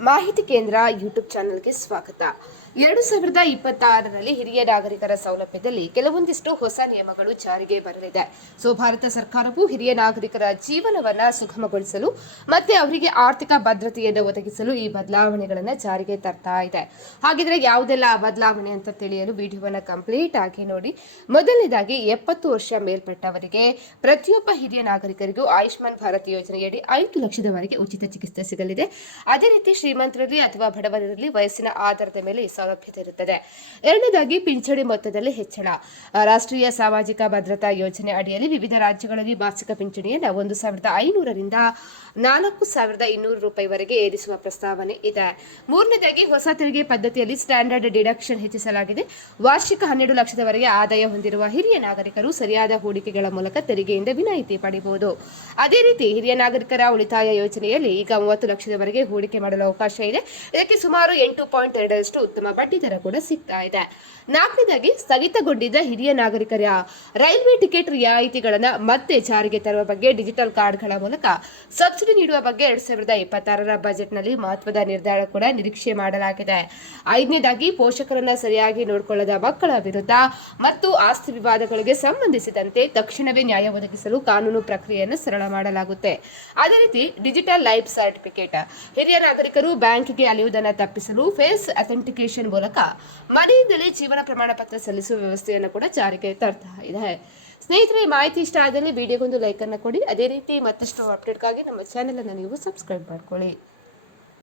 ಮಾಹಿತಿ ಕೇಂದ್ರ ಯೂಟ್ಯೂಬ್ ಚಾನೆಲ್ಗೆ ಸ್ವಾಗತ. ಎರಡು ಸಾವಿರದ ಇಪ್ಪತ್ತಾರರಲ್ಲಿ ಹಿರಿಯ ನಾಗರಿಕರ ಸೌಲಭ್ಯದಲ್ಲಿ ಕೆಲವೊಂದಿಷ್ಟು ಹೊಸ ನಿಯಮಗಳು ಜಾರಿಗೆ ಬರಲಿದೆ. ಸೊ, ಭಾರತ ಸರ್ಕಾರವು ಹಿರಿಯ ನಾಗರಿಕರ ಜೀವನವನ್ನ ಸುಗಮಗೊಳಿಸಲು ಮತ್ತೆ ಅವರಿಗೆ ಆರ್ಥಿಕ ಭದ್ರತೆಯನ್ನು ಒದಗಿಸಲು ಈ ಬದಲಾವಣೆಗಳನ್ನು ಜಾರಿಗೆ ತರ್ತಾ ಇದೆ. ಹಾಗಿದ್ರೆ ಯಾವುದೆಲ್ಲ ಬದಲಾವಣೆ ಅಂತ ತಿಳಿಯಲು ವಿಡಿಯೋವನ್ನು ಕಂಪ್ಲೀಟ್ ಆಗಿ ನೋಡಿ. ಮೊದಲನೇದಾಗಿ, ಎಪ್ಪತ್ತು ವರ್ಷ ಮೇಲ್ಪಟ್ಟವರಿಗೆ ಪ್ರತಿಯೊಬ್ಬ ಹಿರಿಯ ನಾಗರಿಕರಿಗೂ ಆಯುಷ್ಮಾನ್ ಭಾರತ್ ಯೋಜನೆಯಡಿ ಐದು ಲಕ್ಷದವರೆಗೆ ಉಚಿತ ಚಿಕಿತ್ಸೆ ಸಿಗಲಿದೆ. ಅದೇ ರೀತಿ ಶ್ರೀಮಂತರಲ್ಲಿ ಅಥವಾ ಬಡವರಿರಲಿ ವಯಸ್ಸಿನ ಆಧಾರದ ಮೇಲೆ ಈ ಸೌಲಭ್ಯತೆ ಇರುತ್ತದೆ ಎರಡನೇದಾಗಿ ಪಿಂಚಣಿ ಮೊತ್ತದಲ್ಲಿ ಹೆಚ್ಚಳ. ರಾಷ್ಟ್ರೀಯ ಸಾಮಾಜಿಕ ಭದ್ರತಾ ಯೋಜನೆ ಅಡಿಯಲ್ಲಿ ವಿವಿಧ ರಾಜ್ಯಗಳಲ್ಲಿ ಮಾಸಿಕ ಪಿಂಚಣಿಯನ್ನು ಒಂದು ಸಾವಿರದ ಐನೂರರಿಂದ ನಾಲ್ಕು ಸಾವಿರದ ಇನ್ನೂರು ರೂಪಾಯಿವರೆಗೆ ಏರಿಸುವ ಪ್ರಸ್ತಾವನೆ ಇದೆ. ಮೂರನೇದಾಗಿ ಹೊಸ ತೆರಿಗೆ ಪದ್ಧತಿಯಲ್ಲಿ ಸ್ಟ್ಯಾಂಡರ್ಡ್ ಡಿಡಕ್ಷನ್ ಹೆಚ್ಚಿಸಲಾಗಿದೆ. ವಾರ್ಷಿಕ ಹನ್ನೆರಡು ಲಕ್ಷದವರೆಗೆ ಆದಾಯ ಹೊಂದಿರುವ ಹಿರಿಯ ನಾಗರಿಕರು ಸರಿಯಾದ ಹೂಡಿಕೆಗಳ ಮೂಲಕ ತೆರಿಗೆಯಿಂದ ವಿನಾಯಿತಿ ಪಡೆಯಬಹುದು ಅದೇ ರೀತಿ ಹಿರಿಯ ನಾಗರಿಕರ ಉಳಿತಾಯ ಯೋಜನೆಯಲ್ಲಿ ಈಗ ಮೂವತ್ತು ಲಕ್ಷದವರೆಗೆ ಹೂಡಿಕೆ ಮಾಡಲು ಅವಕಾಶ ಇದೆ. ಇದಕ್ಕೆ ಸುಮಾರು ಎಂಟು ಪಾಯಿಂಟ್ ಎರಡರಷ್ಟು ಉತ್ತಮ ಬಡ್ಡಿ ದರ ಕೂಡ ಸಿಗ್ತಾ ಇದೆ. ನಾಲ್ಕನೇದಾಗಿ ಸ್ಥಗಿತಗೊಂಡಿದ್ದ ಹಿರಿಯ ನಾಗರಿಕರ ರೈಲ್ವೆ ಟಿಕೆಟ್ ರಿಯಾಯಿತಿಗಳನ್ನ ಮತ್ತೆ ಜಾರಿಗೆ ತರುವ ಬಗ್ಗೆ ಡಿಜಿಟಲ್ ಕಾರ್ಡ್ಗಳ ಮೂಲಕ ಸಬ್ಸಿಡಿ ನೀಡುವ ಬಗ್ಗೆ ಎರಡ್ ಸಾವಿರದ ಇಪ್ಪತ್ತಾರರ ಬಜೆಟ್ನಲ್ಲಿ ಮಹತ್ವದ ನಿರ್ಧಾರ ಕೂಡ ನಿರೀಕ್ಷೆ ಮಾಡಲಾಗಿದೆ. ಐದನೇದಾಗಿ ಪೋಷಕರನ್ನ ಸರಿಯಾಗಿ ನೋಡಿಕೊಳ್ಳದ ಮಕ್ಕಳ ವಿರುದ್ಧ ಮತ್ತು ಆಸ್ತಿ ವಿವಾದಗಳಿಗೆ ಸಂಬಂಧಿಸಿದಂತೆ ತಕ್ಷಣವೇ ನ್ಯಾಯ ಒದಗಿಸಲು ಕಾನೂನು ಪ್ರಕ್ರಿಯೆಯನ್ನು ಸರಳ ಮಾಡಲಾಗುತ್ತೆ. ಅದೇ ರೀತಿ ಡಿಜಿಟಲ್ ಲೈಫ್ ಸರ್ಟಿಫಿಕೇಟ್, ಹಿರಿಯ ನಾಗರಿಕರು ಬ್ಯಾಂಕ್ಗೆ ಅಲೆಯುವುದನ್ನು ತಪ್ಪಿಸಲು ಫೇಸ್ ಅಥೆಂಟಿಕೇಶನ್ ಮೂಲಕ ಮನೆಯಿಂದಲೇ ಜೀವನ ಪ್ರಮಾಣ ಪತ್ರ ಸಲ್ಲಿಸುವ ವ್ಯವಸ್ಥೆಯನ್ನು ಕೂಡ ಜಾರಿಗೆ ತರ್ತಾ ಇದೆ. ಸ್ನೇಹಿತರೆ ಮಾಹಿತಿ ಇಷ್ಟ ಆದಲ್ಲಿ ವಿಡಿಯೋಗೊಂದು ಲೈಕ್ ಅನ್ನು ಕೊಡಿ. ಅದೇ ರೀತಿ ಮತ್ತಷ್ಟು ಅಪ್ಡೇಟ್ಗಾಗಿ ನಮ್ಮ ಚಾನೆಲ್ ಅನ್ನು ನೀವು ಸಬ್ಸ್ಕ್ರೈಬ್ ಮಾಡ್ಕೊಳ್ಳಿ.